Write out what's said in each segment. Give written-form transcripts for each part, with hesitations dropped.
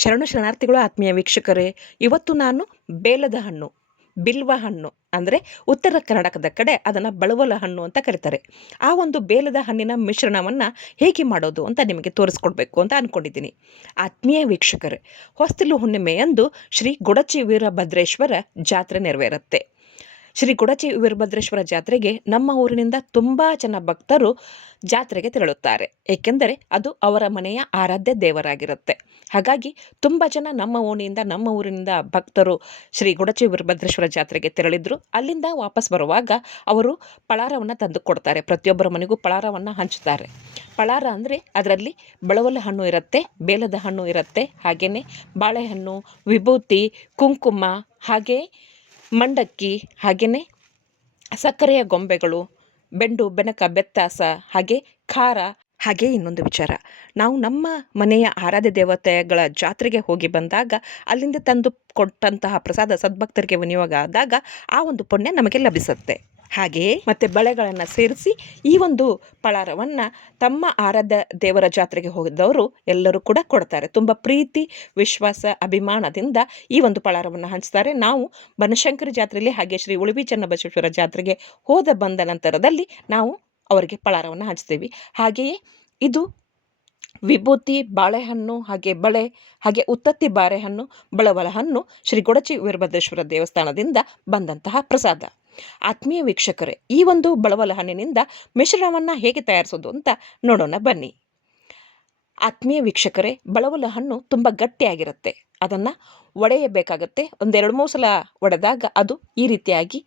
ಶರಣು ಶರಣಾರ್ಥಿಗಳು ಆತ್ಮೀಯ ವೀಕ್ಷಕರೇ, ಇವತ್ತು ನಾನು ಬೇಲದ ಹಣ್ಣು, ಬಿಲ್ವ ಹಣ್ಣು ಅಂದರೆ ಉತ್ತರ ಕರ್ನಾಟಕದ ಕಡೆ ಅದನ್ನು ಬಳವಲ ಹಣ್ಣು ಅಂತ ಕರೀತಾರೆ. ಆ ಒಂದು ಬೇಲದ ಹಣ್ಣಿನ ಮಿಶ್ರಣವನ್ನು ಹೇಗೆ ಮಾಡೋದು ಅಂತ ನಿಮಗೆ ತೋರಿಸ್ಕೊಡ್ಬೇಕು ಅಂತ ಅಂದ್ಕೊಂಡಿದ್ದೀನಿ. ಆತ್ಮೀಯ ವೀಕ್ಷಕರೇ, ಹೊಸ್ತಿಲು ಹುಣ್ಣಿಮೆಯಂದು ಶ್ರೀ ಗೊಡಚಿ ವೀರಭದ್ರೇಶ್ವರ ಜಾತ್ರೆ ನೆರವೇರುತ್ತೆ. ಶ್ರೀ ಗೊಡಚಿ ವೀರಭದ್ರೇಶ್ವರ ಜಾತ್ರೆಗೆ ನಮ್ಮ ಊರಿನಿಂದ ತುಂಬ ಜನ ಭಕ್ತರು ಜಾತ್ರೆಗೆ ತೆರಳುತ್ತಾರೆ. ಏಕೆಂದರೆ ಅದು ಅವರ ಮನೆಯ ಆರಾಧ್ಯ ದೇವರಾಗಿರುತ್ತೆ. ಹಾಗಾಗಿ ತುಂಬ ಜನ ನಮ್ಮ ಊರಿನಿಂದ ಭಕ್ತರು ಶ್ರೀ ಗೊಡಚಿ ವೀರಭದ್ರೇಶ್ವರ ಜಾತ್ರೆಗೆ ತೆರಳಿದ್ರು. ಅಲ್ಲಿಂದ ವಾಪಸ್ ಬರುವಾಗ ಅವರು ಪಳಾರವನ್ನು ತಂದು ಕೊಡ್ತಾರೆ. ಪ್ರತಿಯೊಬ್ಬರ ಮನೆಗೂ ಪಳಾರವನ್ನು ಹಂಚುತ್ತಾರೆ. ಪಳಾರ ಅಂದರೆ ಅದರಲ್ಲಿ ಬಳವಲ ಹಣ್ಣು ಇರುತ್ತೆ, ಬೇಲದ ಹಣ್ಣು ಇರುತ್ತೆ, ಹಾಗೆಯೇ ಬಾಳೆಹಣ್ಣು, ವಿಭೂತಿ, ಕುಂಕುಮ, ಹಾಗೆ ಮಂಡಕ್ಕಿ, ಹಾಗೆಯೇ ಸಕ್ಕರೆಯ ಗೊಂಬೆಗಳು, ಬೆಂಡು ಬೆನಕ ಬೆತ್ತಾಸ, ಹಾಗೆ ಖಾರ. ಹಾಗೆ ಇನ್ನೊಂದು ವಿಚಾರ, ನಾವು ನಮ್ಮ ಮನೆಯ ಆರಾಧ್ಯ ದೇವತೆಗಳ ಜಾತ್ರೆಗೆ ಹೋಗಿ ಬಂದಾಗ ಅಲ್ಲಿಂದ ತಂದು ಕೊಟ್ಟಂತಹ ಪ್ರಸಾದ ಸದ್ಭಕ್ತರಿಗೆ ವಿನಿಯೋಗ ಆದಾಗ ಆ ಒಂದು ಪುಣ್ಯ ನಮಗೆ ಲಭಿಸುತ್ತೆ. ಹಾಗೆಯೇ ಮತ್ತು ಬಳೆಗಳನ್ನು ಸೇರಿಸಿ ಈ ಒಂದು ಪಳಾರವನ್ನು ತಮ್ಮ ಆರಾಧ್ಯ ದೇವರ ಜಾತ್ರೆಗೆ ಹೋಗಿದ್ದವರು ಎಲ್ಲರೂ ಕೂಡ ಕೊಡ್ತಾರೆ. ತುಂಬ ಪ್ರೀತಿ, ವಿಶ್ವಾಸ, ಅಭಿಮಾನದಿಂದ ಈ ಒಂದು ಪಳಾರವನ್ನು ಹಂಚ್ತಾರೆ. ನಾವು ಬನಶಂಕರಿ ಜಾತ್ರೆಯಲ್ಲಿ ಹಾಗೆ ಶ್ರೀ ಉಳುವಿ ಚನ್ನಬಸವೇಶ್ವರ ಜಾತ್ರೆಗೆ ಬಂದ ನಂತರದಲ್ಲಿ ನಾವು ಅವರಿಗೆ ಪಳಾರವನ್ನು ಹಂಚ್ತೀವಿ. ಹಾಗೆಯೇ ಇದು ವಿಭೂತಿ, ಬಾಳೆಹಣ್ಣು, ಹಾಗೆ ಬಳೆ, ಹಾಗೆ ಉತ್ತತ್ತಿ ಬಾರೆಹಣ್ಣು, ಬಳವಲ ಹಣ್ಣು ಶ್ರೀ ಗೊಡಚಿ ವೀರಭದ್ರೇಶ್ವರ ದೇವಸ್ಥಾನದಿಂದ ಬಂದಂತಹ ಪ್ರಸಾದ. ಆತ್ಮೀಯ ವೀಕ್ಷಕರೇ, ಈ ಒಂದು ಬಳವಲ ಹಣ್ಣಿನಿಂದ ಮಿಶ್ರಣವನ್ನು ಹೇಗೆ ತಯಾರಿಸೋದು ಅಂತ ನೋಡೋಣ ಬನ್ನಿ. ಆತ್ಮೀಯ ವೀಕ್ಷಕರೇ, ಬಳವಲ ಹಣ್ಣು ತುಂಬ ಗಟ್ಟಿಯಾಗಿರುತ್ತೆ. ಅದನ್ನು ಒಡೆಯಬೇಕಾಗತ್ತೆ. ಒಂದೆರಡು ಮೂರು ಸಲ ಒಡೆದಾಗ ಅದು ಈ ರೀತಿಯಾಗಿ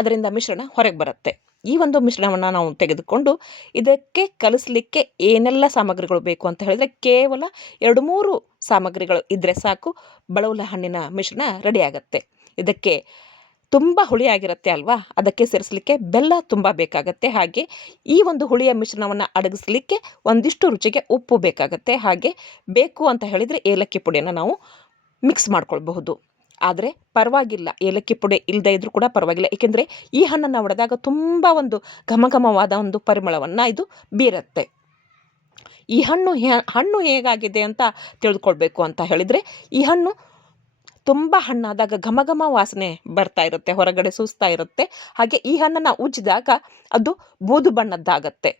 ಅದರಿಂದ ಮಿಶ್ರಣ ಹೊರಗೆ ಬರುತ್ತೆ. ಈ ಒಂದು ಮಿಶ್ರಣವನ್ನು ನಾವು ತೆಗೆದುಕೊಂಡು ಇದಕ್ಕೆ ಕಲಿಸಲಿಕ್ಕೆ ಏನೆಲ್ಲ ಸಾಮಗ್ರಿಗಳು ಬೇಕು ಅಂತ ಹೇಳಿದ್ರೆ ಕೇವಲ 2-3 ಸಾಮಗ್ರಿಗಳು ಇದ್ದರೆ ಸಾಕು, ಬಳವಲ ಹಣ್ಣಿನ ಮಿಶ್ರಣ ರೆಡಿಯಾಗತ್ತೆ. ಇದಕ್ಕೆ ತುಂಬ ಹುಳಿಯಾಗಿರುತ್ತೆ ಅಲ್ವಾ, ಅದಕ್ಕೆ ಸೇರಿಸಲಿಕ್ಕೆ ಬೆಲ್ಲ ತುಂಬ ಬೇಕಾಗತ್ತೆ. ಹಾಗೆ ಈ ಒಂದು ಹುಳಿಯ ಮಿಶ್ರಣವನ್ನು ಅಡಗಿಸಲಿಕ್ಕೆ ಒಂದಿಷ್ಟು ರುಚಿಗೆ ಉಪ್ಪು ಬೇಕಾಗತ್ತೆ. ಹಾಗೆ ಬೇಕು ಅಂತ ಹೇಳಿದರೆ ಏಲಕ್ಕಿ ಪುಡಿಯನ್ನು ನಾವು ಮಿಕ್ಸ್ ಮಾಡ್ಕೊಳ್ಬಹುದು. ಆದರೆ ಪರವಾಗಿಲ್ಲ, ಏಲಕ್ಕಿ ಪುಡಿ ಇಲ್ಲದೆ ಇದ್ರೂ ಕೂಡ ಪರವಾಗಿಲ್ಲ. ಏಕೆಂದರೆ ಈ ಹಣ್ಣನ್ನು ಒಡೆದಾಗ ತುಂಬ ಒಂದು ಘಮಘಮವಾದ ಒಂದು ಪರಿಮಳವನ್ನು ಇದು ಬೀರುತ್ತೆ. ಈ ಹಣ್ಣು ಹೇಗಾಗಿದೆ ಅಂತ ತಿಳಿದುಕೊಳ್ಬೇಕು ಅಂತ ಹೇಳಿದರೆ, ಈ ಹಣ್ಣು ತುಂಬ ಹಣ್ಣಾದಾಗ ಘಮಘಮ ವಾಸನೆ ಬರ್ತಾ ಇರುತ್ತೆ, ಹೊರಗಡೆ ಸೂಸ್ತಾ ಇರುತ್ತೆ. ಹಾಗೆ ಈ ಹಣ್ಣನ್ನು ಉಜ್ಜಿದಾಗ ಅದು ಬೂದು ಬಣ್ಣದ್ದಾಗತ್ತೆ.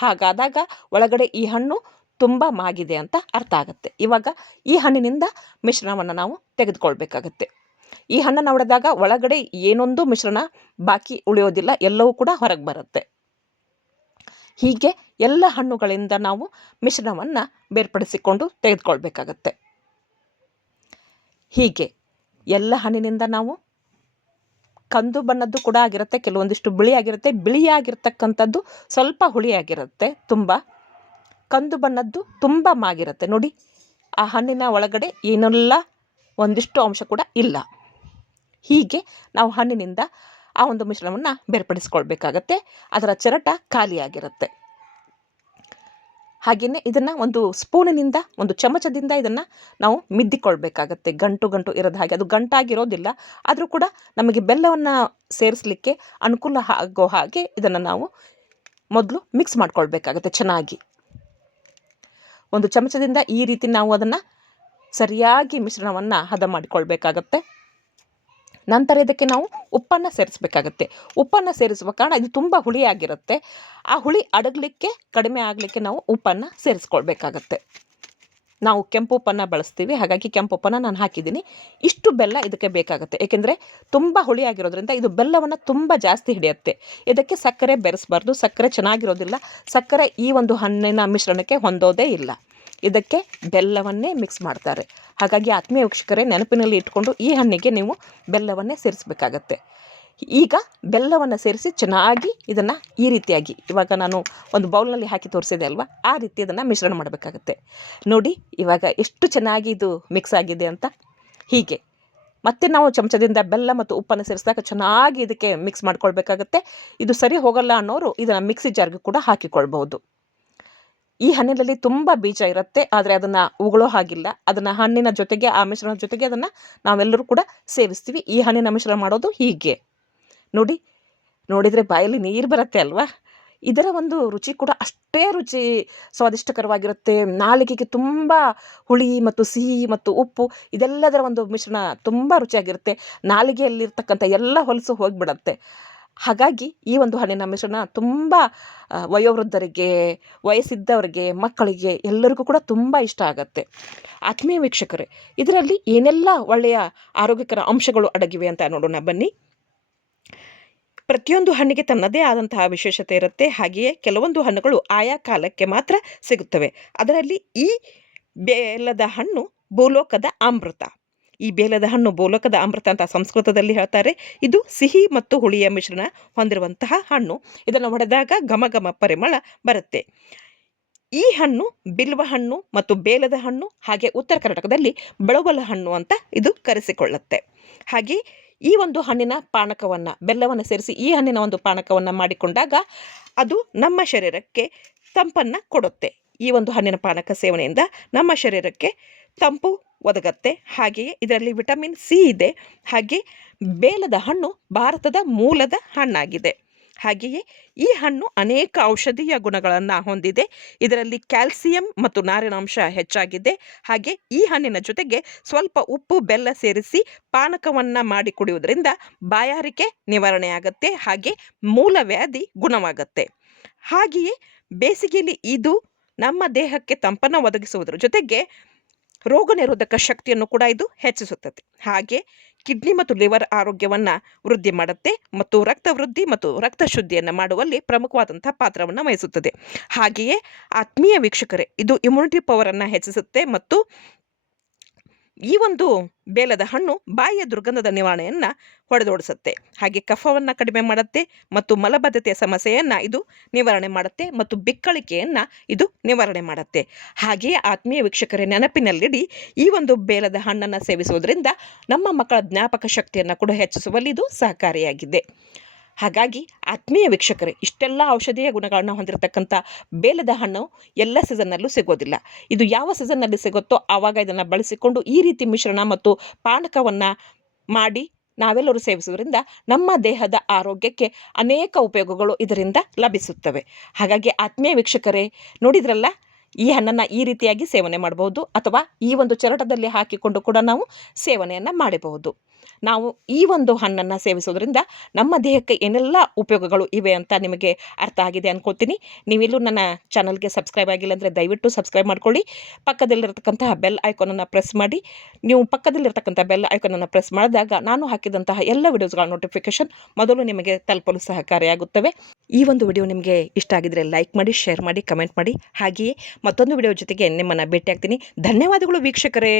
ಹಾಗಾದಾಗ ಒಳಗಡೆ ಈ ಹಣ್ಣು ತುಂಬ ಮಾಗಿದೆ ಅಂತ ಅರ್ಥ ಆಗುತ್ತೆ. ಇವಾಗ ಈ ಹಣ್ಣಿನಿಂದ ಮಿಶ್ರಣವನ್ನು ನಾವು ತೆಗೆದುಕೊಳ್ಬೇಕಾಗತ್ತೆ. ಈ ಹಣ್ಣನ್ನು ಹೊಡೆದಾಗ ಒಳಗಡೆ ಏನೊಂದು ಮಿಶ್ರಣ ಬಾಕಿ ಉಳಿಯೋದಿಲ್ಲ, ಎಲ್ಲವೂ ಕೂಡ ಹೊರಗೆ ಬರುತ್ತೆ. ಹೀಗೆ ಎಲ್ಲ ಹಣ್ಣುಗಳಿಂದ ನಾವು ಮಿಶ್ರಣವನ್ನು ಬೇರ್ಪಡಿಸಿಕೊಂಡು ತೆಗೆದುಕೊಳ್ಬೇಕಾಗತ್ತೆ. ಹೀಗೆ ಎಲ್ಲ ಹಣ್ಣಿನಿಂದ ನಾವು ಕಂದು ಬಣ್ಣದ್ದು ಕೂಡ ಆಗಿರುತ್ತೆ, ಕೆಲವೊಂದಿಷ್ಟು ಬಿಳಿಯಾಗಿರುತ್ತೆ. ಬಿಳಿಯಾಗಿರ್ತಕ್ಕಂಥದ್ದು ಸ್ವಲ್ಪ ಹುಳಿಯಾಗಿರುತ್ತೆ, ತುಂಬ ಕಂದು ಬಣ್ಣದ್ದು ತುಂಬ ಮಾಗಿರುತ್ತೆ. ನೋಡಿ, ಆ ಹಣ್ಣಿನ ಒಳಗಡೆ ಏನೆಲ್ಲ ಒಂದಿಷ್ಟು ಅಂಶ ಕೂಡ ಇಲ್ಲ. ಹೀಗೆ ನಾವು ಹಣ್ಣಿನಿಂದ ಆ ಒಂದು ಮಿಶ್ರಣವನ್ನು ಬೇರ್ಪಡಿಸ್ಕೊಳ್ಬೇಕಾಗತ್ತೆ. ಅದರ ಚರಟ ಖಾಲಿಯಾಗಿರುತ್ತೆ. ಹಾಗೆಯೇ ಇದನ್ನು ಒಂದು ಸ್ಪೂನಿನಿಂದ, ಒಂದು ಚಮಚದಿಂದ ಇದನ್ನು ನಾವು ಮಿದ್ದಿಕೊಳ್ಬೇಕಾಗತ್ತೆ. ಗಂಟು ಇರೋದ ಹಾಗೆ. ಅದು ಗಂಟಾಗಿರೋದಿಲ್ಲ, ಆದರೂ ಕೂಡ ನಮಗೆ ಬೆಲ್ಲವನ್ನು ಸೇರಿಸಲಿಕ್ಕೆ ಅನುಕೂಲ ಆಗೋ ಹಾಗೆ ಇದನ್ನು ನಾವು ಮೊದಲು ಮಿಕ್ಸ್ ಮಾಡ್ಕೊಳ್ಬೇಕಾಗತ್ತೆ ಚೆನ್ನಾಗಿ. ಒಂದು ಚಮಚದಿಂದ ಈ ರೀತಿ ನಾವು ಅದನ್ನು ಸರಿಯಾಗಿ ಮಿಶ್ರಣವನ್ನು ಹದ ಮಾಡಿಕೊಳ್ಬೇಕಾಗತ್ತೆ. ನಂತರ ಇದಕ್ಕೆ ನಾವು ಉಪ್ಪನ್ನು ಸೇರಿಸಬೇಕಾಗತ್ತೆ. ಉಪ್ಪನ್ನು ಸೇರಿಸುವ ಕಾರಣ ಇದು ತುಂಬ ಹುಳಿಯಾಗಿರುತ್ತೆ. ಆ ಹುಳಿ ಅಡಗಲಿಕ್ಕೆ, ಕಡಿಮೆ ಆಗಲಿಕ್ಕೆ ನಾವು ಉಪ್ಪನ್ನು ಸೇರಿಸ್ಕೊಳ್ಬೇಕಾಗತ್ತೆ. ನಾವು ಕೆಂಪು ಉಪ್ಪನ್ನು ಬಳಸ್ತೀವಿ, ಹಾಗಾಗಿ ಕೆಂಪು ಉಪ್ಪನ್ನು ನಾನು ಹಾಕಿದ್ದೀನಿ. ಇಷ್ಟು ಬೆಲ್ಲ ಇದಕ್ಕೆ ಬೇಕಾಗುತ್ತೆ. ಏಕೆಂದರೆ ತುಂಬ ಹುಳಿಯಾಗಿರೋದ್ರಿಂದ ಇದು ಬೆಲ್ಲವನ್ನು ತುಂಬ ಜಾಸ್ತಿ ಹಿಡಿಯುತ್ತೆ. ಇದಕ್ಕೆ ಸಕ್ಕರೆ ಬೆರೆಸಬಾರ್ದು, ಸಕ್ಕರೆ ಚೆನ್ನಾಗಿರೋದಿಲ್ಲ. ಸಕ್ಕರೆ ಈ ಒಂದು ಹಣ್ಣಿನ ಮಿಶ್ರಣಕ್ಕೆ ಹೊಂದೋದೇ ಇಲ್ಲ. ಇದಕ್ಕೆ ಬೆಲ್ಲವನ್ನೇ ಮಿಕ್ಸ್ ಮಾಡ್ತಾರೆ. ಹಾಗಾಗಿ ಆತ್ಮೀಯ ವೀಕ್ಷಕರೇ, ನೆನಪಿನಲ್ಲಿ ಇಟ್ಕೊಂಡು ಈ ಹಣ್ಣಿಗೆ ನೀವು ಬೆಲ್ಲವನ್ನೇ ಸೇರಿಸಬೇಕಾಗತ್ತೆ. ಈಗ ಬೆಲ್ಲವನ್ನು ಸೇರಿಸಿ ಚೆನ್ನಾಗಿ ಇದನ್ನು ಈ ರೀತಿಯಾಗಿ, ಇವಾಗ ನಾನು ಒಂದು ಬೌಲ್ನಲ್ಲಿ ಹಾಕಿ ತೋರಿಸಿದೆ ಅಲ್ವಾ, ಆ ರೀತಿ ಇದನ್ನು ಮಿಶ್ರಣ ಮಾಡಬೇಕಾಗತ್ತೆ. ನೋಡಿ ಇವಾಗ ಎಷ್ಟು ಚೆನ್ನಾಗಿ ಇದು ಮಿಕ್ಸ್ ಆಗಿದೆ ಅಂತ. ಹೀಗೆ ಮತ್ತೆ ನಾವು ಚಮಚದಿಂದ ಬೆಲ್ಲ ಮತ್ತು ಉಪ್ಪನ್ನು ಸೇರಿಸಿದಾಗ ಚೆನ್ನಾಗಿ ಇದಕ್ಕೆ ಮಿಕ್ಸ್ ಮಾಡ್ಕೊಳ್ಬೇಕಾಗತ್ತೆ. ಇದು ಸರಿ ಹೋಗಲ್ಲ ಅನ್ನೋರು ಇದನ್ನು ಮಿಕ್ಸಿ ಜಾರ್ಗೆ ಕೂಡ ಹಾಕಿಕೊಳ್ಬಹುದು. ಈ ಹಣ್ಣಿನಲ್ಲಿ ತುಂಬ ಬೀಜ ಇರುತ್ತೆ, ಆದರೆ ಅದನ್ನು ಉಗುಳೋ ಹಾಗಿಲ್ಲ. ಅದನ್ನು ಹಣ್ಣಿನ ಜೊತೆಗೆ, ಆ ಮಿಶ್ರಣದ ಜೊತೆಗೆ ಅದನ್ನು ನಾವೆಲ್ಲರೂ ಕೂಡ ಸೇವಿಸ್ತೀವಿ. ಈ ಹಣ್ಣಿನ ಮಿಶ್ರಣ ಮಾಡೋದು ಹೀಗೆ. ನೋಡಿದರೆ ಬಾಯಲ್ಲಿ ನೀರು ಬರುತ್ತೆ ಅಲ್ವಾ. ಇದರ ಒಂದು ರುಚಿ ಕೂಡ ಅಷ್ಟೇ ಸ್ವಾದಿಷ್ಟಕರವಾಗಿರುತ್ತೆ. ನಾಲಿಗೆಗೆ ತುಂಬ ಹುಳಿ ಮತ್ತು ಸಿಹಿ ಮತ್ತು ಉಪ್ಪು ಇದೆಲ್ಲದರ ಒಂದು ಮಿಶ್ರಣ ತುಂಬ ರುಚಿಯಾಗಿರುತ್ತೆ. ನಾಲಿಗೆಯಲ್ಲಿರ್ತಕ್ಕಂಥ ಎಲ್ಲ ಹೊಲಸು ಹೋಗಿಬಿಡತ್ತೆ. ಹಾಗಾಗಿ ಈ ಒಂದು ಹಣ್ಣಿನ ಮಿಶ್ರಣ ತುಂಬ ವಯೋವೃದ್ಧರಿಗೆ, ವಯಸ್ಸಿದ್ದವರಿಗೆ, ಮಕ್ಕಳಿಗೆ ಎಲ್ಲರಿಗೂ ಕೂಡ ತುಂಬ ಇಷ್ಟ ಆಗತ್ತೆ. ಆತ್ಮೀಯ ವೀಕ್ಷಕರೇ, ಇದರಲ್ಲಿ ಏನೆಲ್ಲ ಒಳ್ಳೆಯ ಆರೋಗ್ಯಕರ ಅಂಶಗಳು ಅಡಗಿವೆ ಅಂತ ನೋಡೋಣ ಬನ್ನಿ. ಪ್ರತಿಯೊಂದು ಹಣ್ಣಿಗೆ ತನ್ನದೇ ಆದಂತಹ ವಿಶೇಷತೆ ಇರುತ್ತೆ. ಹಾಗೆಯೇ ಕೆಲವೊಂದು ಹಣ್ಣುಗಳು ಆಯಾ ಕಾಲಕ್ಕೆ ಮಾತ್ರ ಸಿಗುತ್ತವೆ. ಅದರಲ್ಲಿ ಈ ಬೇಲದ ಹಣ್ಣು ಭೂಲೋಕದ ಅಮೃತ. ಈ ಬೇಲದ ಹಣ್ಣು ಭೂಲೋಕದ ಅಮೃತ ಅಂತ ಸಂಸ್ಕೃತದಲ್ಲಿ ಹೇಳ್ತಾರೆ. ಇದು ಸಿಹಿ ಮತ್ತು ಹುಳಿಯ ಮಿಶ್ರಣ ಹೊಂದಿರುವಂತಹ ಹಣ್ಣು. ಇದನ್ನು ಹೊಡೆದಾಗ ಘಮ ಘಮ ಪರಿಮಳ ಬರುತ್ತೆ. ಈ ಹಣ್ಣು ಬಿಲ್ವ ಹಣ್ಣು ಮತ್ತು ಬೇಲದ ಹಣ್ಣು, ಹಾಗೆ ಉತ್ತರ ಕರ್ನಾಟಕದಲ್ಲಿ ಬಳವಲ ಹಣ್ಣು ಅಂತ ಇದು ಕರೆಸಿಕೊಳ್ಳುತ್ತೆ. ಹಾಗೆ ಈ ಒಂದು ಹಣ್ಣಿನ ಪಾನಕವನ್ನು, ಬೆಲ್ಲವನ್ನು ಸೇರಿಸಿ ಈ ಹಣ್ಣಿನ ಒಂದು ಪಾನಕವನ್ನು ಮಾಡಿಕೊಂಡಾಗ ಅದು ನಮ್ಮ ಶರೀರಕ್ಕೆ ತಂಪನ್ನು ಕೊಡುತ್ತೆ. ಈ ಒಂದು ಹಣ್ಣಿನ ಪಾನಕ ಸೇವನೆಯಿಂದ ನಮ್ಮ ಶರೀರಕ್ಕೆ ತಂಪು ಒದಗತ್ತೆ. ಹಾಗೆಯೇ ಇದರಲ್ಲಿ ವಿಟಮಿನ್ ಸಿ ಇದೆ. ಹಾಗೆ ಬೇಲದ ಹಣ್ಣು ಭಾರತದ ಮೂಲದ ಹಣ್ಣಾಗಿದೆ. ಹಾಗೆಯೇ ಈ ಹಣ್ಣು ಅನೇಕ ಔಷಧೀಯ ಗುಣಗಳನ್ನು ಹೊಂದಿದೆ. ಇದರಲ್ಲಿ ಕ್ಯಾಲ್ಸಿಯಂ ಮತ್ತು ನಾರಿನಾಂಶ ಹೆಚ್ಚಾಗಿದೆ. ಹಾಗೆ ಈ ಹಣ್ಣಿನ ಜೊತೆಗೆ ಸ್ವಲ್ಪ ಉಪ್ಪು, ಬೆಲ್ಲ ಸೇರಿಸಿ ಪಾನಕವನ್ನು ಮಾಡಿ ಕುಡಿಯುವುದರಿಂದ ಬಾಯಾರಿಕೆ ನಿವಾರಣೆಯಾಗತ್ತೆ. ಹಾಗೆ ಮೂಲವ್ಯಾಧಿ ಗುಣವಾಗತ್ತೆ. ಹಾಗೆಯೇ ಬೇಸಿಗೆಯಲ್ಲಿ ಇದು ನಮ್ಮ ದೇಹಕ್ಕೆ ತಂಪನ್ನು ಒದಗಿಸುವುದರ ಜೊತೆಗೆ ರೋಗ ನಿರೋಧಕ ಶಕ್ತಿಯನ್ನು ಕೂಡ ಇದು ಹೆಚ್ಚಿಸುತ್ತದೆ. ಹಾಗೆ ಕಿಡ್ನಿ ಮತ್ತು ಲಿವರ್ ಆರೋಗ್ಯವನ್ನು ವೃದ್ಧಿ ಮಾಡುತ್ತೆ ಮತ್ತು ರಕ್ತ ವೃದ್ಧಿ ಮತ್ತು ರಕ್ತ ಶುದ್ಧಿಯನ್ನು ಮಾಡುವಲ್ಲಿ ಪ್ರಮುಖವಾದಂಥ ಪಾತ್ರವನ್ನು ವಹಿಸುತ್ತದೆ. ಹಾಗೆಯೇ ಆತ್ಮೀಯ ವೀಕ್ಷಕರೇ, ಇದು ಇಮ್ಯುನಿಟಿ ಪವರನ್ನು ಹೆಚ್ಚಿಸುತ್ತೆ ಮತ್ತು ಈ ಒಂದು ಬೇಲದ ಹಣ್ಣು ಬಾಯಿಯ ದುರ್ಗಂಧದ ನಿವಾರಣೆಯನ್ನು ಹೊಡೆದೋಡಿಸುತ್ತೆ. ಹಾಗೆ ಕಫವನ್ನು ಕಡಿಮೆ ಮಾಡುತ್ತೆ ಮತ್ತು ಮಲಬದ್ಧತೆಯ ಸಮಸ್ಯೆಯನ್ನು ಇದು ನಿವಾರಣೆ ಮಾಡುತ್ತೆ ಮತ್ತು ಬಿಕ್ಕಳಿಕೆಯನ್ನು ಇದು ನಿವಾರಣೆ ಮಾಡುತ್ತೆ. ಹಾಗೆಯೇ ಆತ್ಮೀಯ ವೀಕ್ಷಕರೇ, ನೆನಪಿನಲ್ಲಿಡಿ, ಈ ಒಂದು ಬೇಲದ ಹಣ್ಣನ್ನು ಸೇವಿಸುವುದರಿಂದ ನಮ್ಮ ಮಕ್ಕಳ ಜ್ಞಾಪಕ ಶಕ್ತಿಯನ್ನು ಕೂಡ ಹೆಚ್ಚಿಸುವಲ್ಲಿ ಇದು ಸಹಕಾರಿಯಾಗಿದೆ. ಹಾಗಾಗಿ ಆತ್ಮೀಯ ವೀಕ್ಷಕರೇ, ಇಷ್ಟೆಲ್ಲ ಔಷಧೀಯ ಗುಣಗಳನ್ನು ಹೊಂದಿರತಕ್ಕಂಥ ಬೇಲದ ಹಣ್ಣು ಎಲ್ಲ ಸೀಸನ್ನಲ್ಲೂ ಸಿಗೋದಿಲ್ಲ. ಇದು ಯಾವ ಸೀಸನ್ನಲ್ಲಿ ಸಿಗುತ್ತೋ ಆವಾಗ ಇದನ್ನು ಬಳಸಿಕೊಂಡು ಈ ರೀತಿ ಮಿಶ್ರಣ ಮತ್ತು ಪಾನಕವನ್ನು ಮಾಡಿ ನಾವೆಲ್ಲರೂ ಸೇವಿಸುವುದರಿಂದ ನಮ್ಮ ದೇಹದ ಆರೋಗ್ಯಕ್ಕೆ ಅನೇಕ ಉಪಯೋಗಗಳು ಇದರಿಂದ ಲಭಿಸುತ್ತವೆ. ಹಾಗಾಗಿ ಆತ್ಮೀಯ ವೀಕ್ಷಕರೇ, ನೋಡಿದ್ರಲ್ಲ, ಈ ಹಣ್ಣನ್ನು ಈ ರೀತಿಯಾಗಿ ಸೇವನೆ ಮಾಡಬಹುದು ಅಥವಾ ಈ ಒಂದು ಚರಟದಲ್ಲಿ ಹಾಕಿಕೊಂಡು ಕೂಡ ನಾವು ಸೇವನೆಯನ್ನು ಮಾಡಬಹುದು. ನಾವು ಈ ಒಂದು ಹಣ್ಣನ್ನು ಸೇವಿಸೋದ್ರಿಂದ ನಮ್ಮ ದೇಹಕ್ಕೆ ಏನೆಲ್ಲ ಉಪಯೋಗಗಳು ಇವೆ ಅಂತ ನಿಮಗೆ ಅರ್ಥ ಆಗಿದೆ ಅಂದ್ಕೊಳ್ತೀನಿ. ನೀವೆಲ್ಲೂ ನನ್ನ ಚಾನಲ್ಗೆ ಸಬ್ಸ್ಕ್ರೈಬ್ ಆಗಿಲ್ಲ ಅಂದರೆ ದಯವಿಟ್ಟು ಸಬ್ಸ್ಕ್ರೈಬ್ ಮಾಡ್ಕೊಳ್ಳಿ. ಪಕ್ಕದಲ್ಲಿರತಕ್ಕಂತಹ ಬೆಲ್ ಐಕಾನನ್ನು ಪ್ರೆಸ್ ಮಾಡಿ. ನೀವು ಪಕ್ಕದಲ್ಲಿರತಕ್ಕಂಥ ಬೆಲ್ ಐಕಾನನ್ನು ಪ್ರೆಸ್ ಮಾಡಿದಾಗ ನಾನು ಹಾಕಿದಂತಹ ಎಲ್ಲ ವಿಡಿಯೋಸ್ಗಳ ನೋಟಿಫಿಕೇಷನ್ ಮೊದಲು ನಿಮಗೆ ತಲುಪಲು ಸಹಕಾರಿಯಾಗುತ್ತವೆ. ಈ ಒಂದು ವಿಡಿಯೋ ನಿಮಗೆ ಇಷ್ಟ ಆಗಿದ್ರೆ ಲೈಕ್ ಮಾಡಿ, ಶೇರ್ ಮಾಡಿ, ಕಮೆಂಟ್ ಮಾಡಿ. ಹಾಗೆಯೇ ಮತ್ತೊಂದು ವಿಡಿಯೋ ಜೊತೆಗೆ ನಿಮ್ಮನ್ನು ಭೇಟಿಯಾಗ್ತೀನಿ. ಧನ್ಯವಾದಗಳು ವೀಕ್ಷಕರೇ.